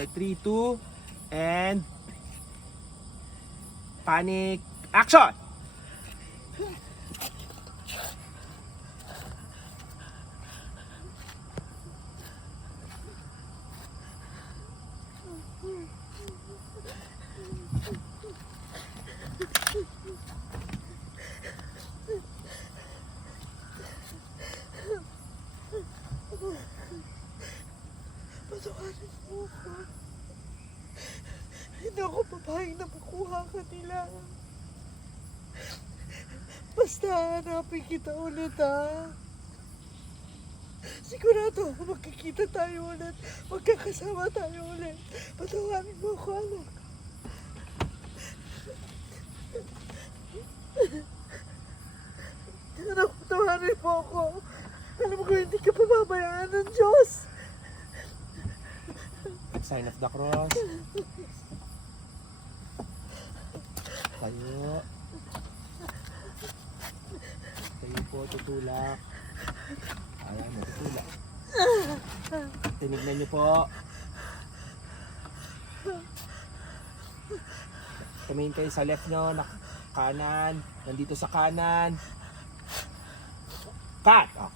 4, 3, 2, and panic, action! Patawarin mo ako. Hindi ako papayag na makuha ka nila. Basta hanapin kita ulit, ha? Sigurado ako magkikita tayo ulit. Magkakasama tayo ulit. Patawarin mo ako, anak. Anak, patawarin mo ako. Alam mo ko, hindi ka pababayaan ng Diyos. Sign of the cross. Tayo. Tayo po, tutulak. Ayan, tutulak. Tinignan niyo po. Tumingin kayo sa left nyo, kanan. Nandito sa kanan. Cut! Oh,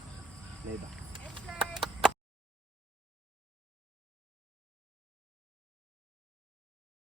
play back.